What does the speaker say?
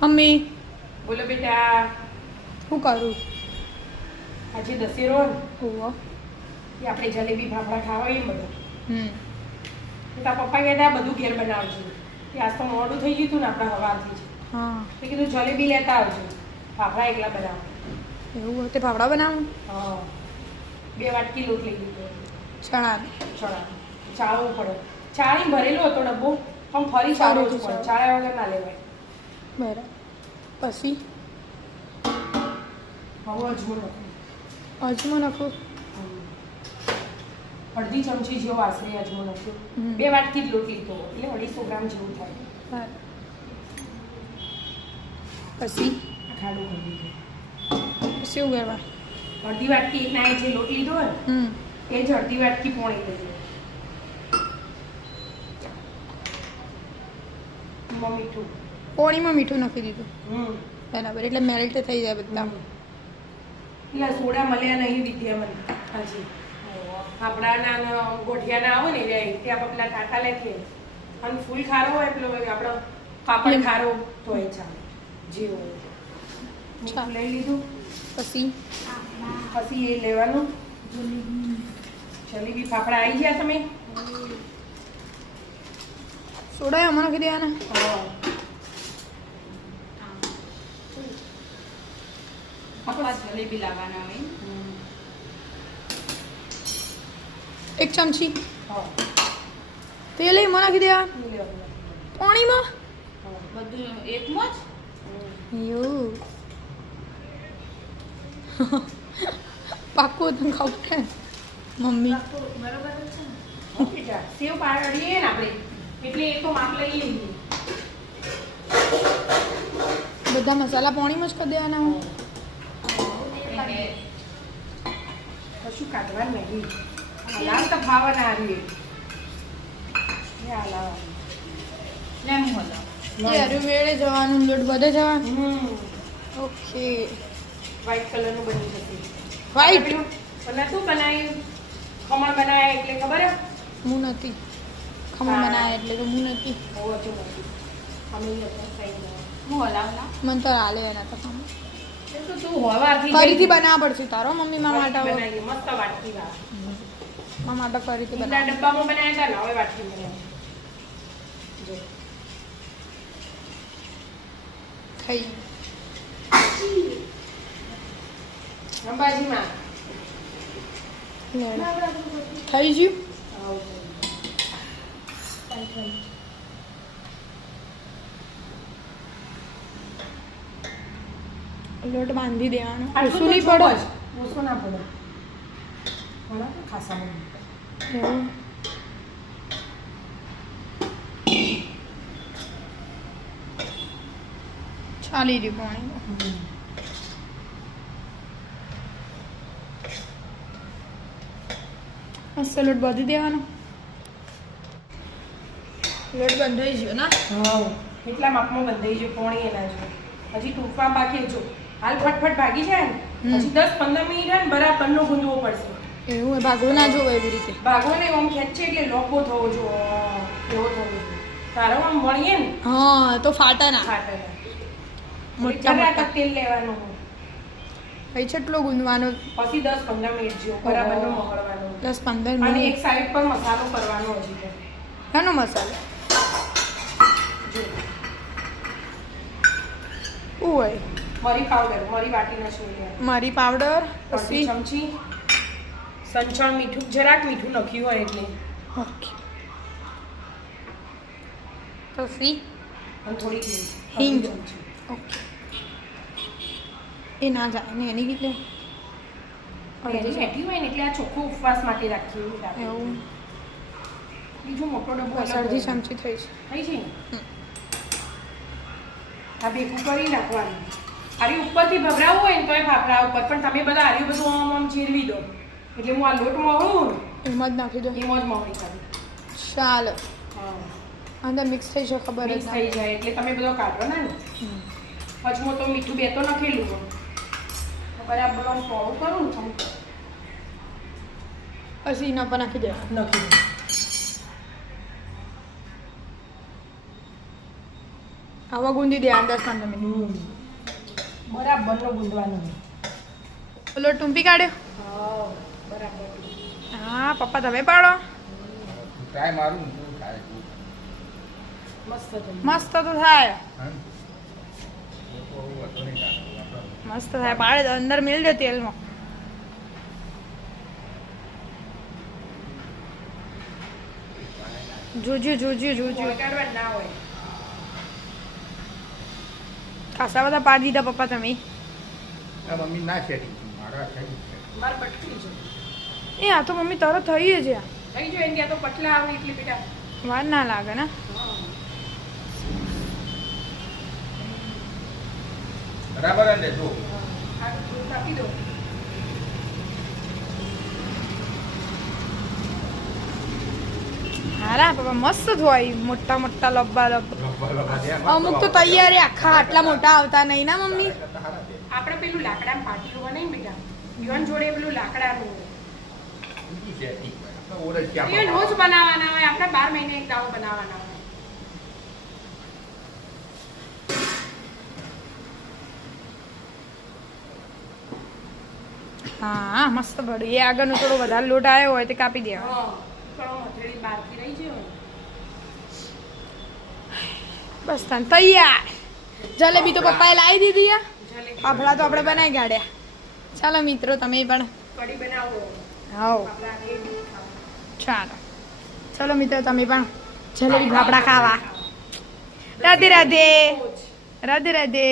Mummy. બોલો બેટા. શું કરું? આજે દશેરો હોવો. એ આપણે જલેબી ફાફડા ખાવા એ બધું. હમ. તારા પપ્પા કહેતા બધું ઘેર બનાવજો. એ આજ તો મોડું થઈ ગયું હતું ને આપણા હવાથી જ. હા. મેં કીધું જલેબી લેતા આવજો. ફાફડા એકલા બનાવો. એવું હોય તે ફાફડા બનાવું? હા. બે વાટકી લોટ લઈ લીધો. ચણા ચણા ચાવું પડે. ચાળી ભરેલો હતો ડબ્બો પણ ફરી ચાળો પડે. ચાળ્યા વગર ના લેવાય. બરાબર પછી? હવે અજમો નાખો. અજમો નાખું. અડધી ચમચી જેવો આશરે અજમો નાખ્યો બે વાટકી જ લોટ લીધો એટલે અઢીસો ગ્રામ જેવું થાય. પછી? ખાડું કરી દીધું. પછી શું અડધી વાટકી એક નાય જે લોટ લીધો હોય એ જ અડધી વાટકી પોણી લેજો. મમ્મી મીઠું. પોણીમાં મીઠું નાખી દીધું. હમ. બરાબર એટલે મેલ્ટ થઈ જાય બધા. એટલે સોડા મળ્યા નહીં વિદ્યામન. હાજી. આપણાના ન ગોઠિયાના આવે ને એ તે આપણે પેલા ટાટા લેખીએ અને ફૂલ ખારો હોય પેલો આપણો પાપડ ખારો તો એ ચાલે. જે હોય. લઈ લીધું. પછી? પછી એ લેવાનું. જલેબી ફાફડા આવી ગયા તમે? સોડા હમણાં નાખી દેવાના. હા. પપ્પા જલેબી લાવવાના હોય. એક ચમચી. તેલ એમાં નાખી દેવા. એ પાણીમાં. બધું એકમાં જ ખાવું છે મમ્મી. બરોબર છે સેવ ને આપણે. એટલે એ તો માપ લઈ લઈએ બધા મસાલા પાણીમાં જ કરી દેવાના હું એટલે કશું કાઢવાનું નહીં. હલાવ તો ખાવાના હલાવવાનું. લે હું હલાવું. એ હરું વેળે જવાનું લોટ બધે જવાનું. ઓકે. વ્હાઈટ કલરનું બની જશે White? પેલા શું બનાવ્યું? ખમણ બનાવ્યા એટલે ખબર હે? હું નથી. ખમણ હા. બનાવે એટલે તો હું નથી. બહુ હતું નથી. ગયા. હું હલાવું ના મને તો હાલે એના તો ખમણ. એમ તો ફરીથી બનાવવા પડશે તારો મમ્મી મારા માટે બનાવીએ મસ્ત વાટકી મારા માટે ફરીથી બનાવ. ડબ્બામાં બનાવ્યા હતા હવે વાટકી બનાવી જો. થઈ ગયું લે. થઈ ગયું લોટ બાંધી દેવાનો. ઓછું નહીં પડો. ઓછો ના પડો. ચાલી રહ્યું પાણી. મસ્ત લોટ બાંધી દેવાનો. લોટ બંધાઈ ગયો ના? હા એટલા માપમાં બંધાઈ ગયો પોણી એના જો હજી ટૂંકમાં બાકી જો હાલ ફટફટ ભાગી જાય ને પછી દસ પંદર મિનિટ હે ને બરાબરનો ગુંદવો પડશે. એવું ભાગો ના જોવો એવી રીતે. ભાગો ને આમ ખેંચે એટલે લોકો થવો જો એવો થવો જોઈએ. તારો આમ મળીએ ને? હા તો ફાટા ના. ખાટે મોટા મોટા. તેલ લેવાનું. પછી છેટલો ગુંદવાનો પછી દસ પંદર મિનિટ જેવું બરાબરનો મહળવાનું દસ પંદર અને એક સાઈડ પર મસાલો કરવાનો હજી શાનો મસાલો? ઓય મરી પાવડર મરી વાટીના છોડ્યા મરી પાવડર પછી? ચમચી. સંચળ મીઠું જરાક મીઠું લખ્યું હોય એટલે. ઓકે. પછી? અને થોડીક હિંગ. ઓકે. એ ના જાય ને એની રીતે? એની હોય ને એટલે આ ચોખ્ખો ઉપવાસ માટે રાખીએ એવું. બીજું મોટો ડબ્બો. ચમચી થઈ છે. થઈ છે આ ભેગું કરી નાખવાનું. આરી ઉપરથી ભભરાવું હોય ને તો એ ભાભરા ઉપર. પણ તમે બધા આર્યું બધું આમ આમ ચીરવી દો. એટલે હું આ લોટ મોળું એમાં જ નાખી દો એમાં જ મોળી કરું. ચાલો. અંદર મિક્સ થઈ જાય ખબર મિક્સ થઈ જાય. એટલે તમે બધો કાઢો ને. અજમો તો મીઠું બે તો નાખેલું બરાબર આમ પોળું કરું ને પછી એના પર નાખી દે નખી દઉં. આવા ગુંદી દે અંદર પંદર મિનિટ બરાબરનો ગુંદવાનો. ઓલો ટૂંપી કાઢ્યો? હા બરાબર. હા પપ્પા તમે પાડો. ટ્રાય મારું. મસ્ત તો થાય. મસ્ત થાય પાડે તો અંદર મિલ દે તેલમાં. જોજો જોજો જોજો ના હોય. ખાસા બધા પાડી દીધા પપ્પા તમે. મમ્મી ના મારા થઈ છે. મારે છે. એ આ તો મમ્મી તરત થઈ જ આ. થઈ જો એની આ તો પટલા આવે એટલે બેટા. વાર ના લાગે ને. બરાબર જ ને જો. આપી દો. હારા પપ્પા મસ્ત ધોઈ મોટા મોટા લબ્બા લબ્બા અમુક તો. તૈયારી આખા આટલા મોટા આવતા નહીં ના મમ્મી. આપણે પેલું લાકડા પાટીલું નહીં બેટા યુવાન જોડે પેલું લાકડાનું એ રોજ બનાવવાના હોય આપણે બાર મહિને એક દાવો બનાવવાના હોય હા મસ્ત ભર્યું એ આગળનો થોડો વધારે લોટ આવ્યો હોય તો કાપી દેવા થોડો હથેળી બહારથી રહી ને. બસ તન તૈયાર. જલેબી તો પપ્પાએ લાવી દીધી ફાફડા તો આપણે બનાવી કાઢ્યા ચાલો મિત્રો તમે પણ ખાવા. ચાલો. ચાલો મિત્રો તમે પણ જલેબી ફાફડા ખાવા. રાધે રાધે. રાધે રાધે.